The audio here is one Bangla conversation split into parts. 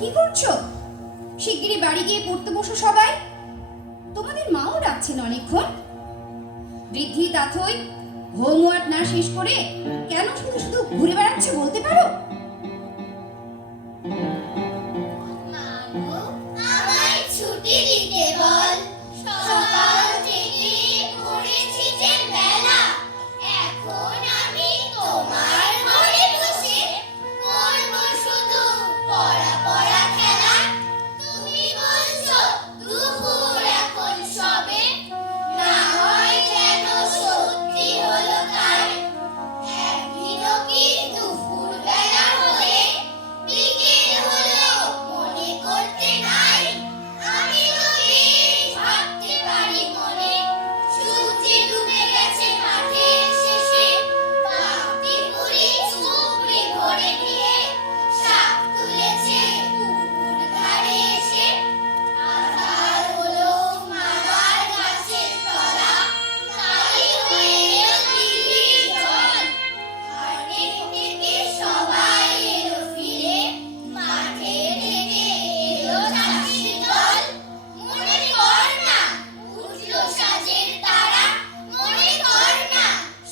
কি করছো? শিগগিরই বাড়ি গিয়ে পড়তে বসো সবাই। তোমাদের মাও ডাকছেন অনেকক্ষণ। বৃদ্ধি তাথই হোমওয়ার্ক না শেষ করে কেন শুধু শুধু ঘুরে বেড়াচ্ছে বলতে পারো? আমায় ছুটি দিতে বল। সকাল থেকে পড়েছি যে বেলা, এখন আমি তোমার ঘরে বসে করব শুধু পড়া পড়া খেলা। তুমি বলছো দুপুর এখন সবে, না হয় যেন সত্যি হলো তাই। একদিনও কি দুপুর বেলা হলে বিকেল হলো মনে করতে নাই? আমি তো বেশ ভাবতে পারি মনে, সূর্য ডুবে গেছে মাঠের শেষে, পাখি বুড়ি চুপড়ি ভরে নিয়ে শাক তুলেছে পুকুর ধারে এসে। আধার হলো মামার গাছের তলা, তাই হয়ে এলো দিঘির জল। হাটের থেকে সবাই এলো ফিরে, মাঠে থেকে এলো চাষির দল। মনে কর না উঠলো সাজের তারা, মনে কর না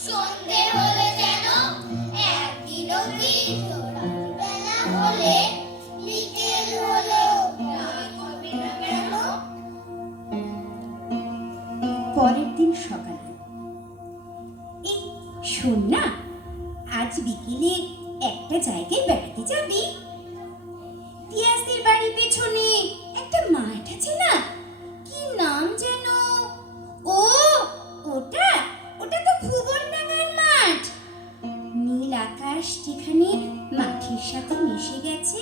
সন্ধে হলে যেন। একদিনও কি রাতবেলা হলে বিকেল হলেও রাত হবে না কেন? পরের দিন সকালে, এই শোন না, আজ বিকেলে একটা জায়গায় বেড়াতে যাবি? তিয়াসের বাড়ির পেছনে একটা মাঠ আছে না, কি নাম যেন? ও, ওটা ওটা তো ভুবনডাঙ্গার মাঠ। নীল আকাশ যেখানে মাঠের সাথে মিশে গেছে,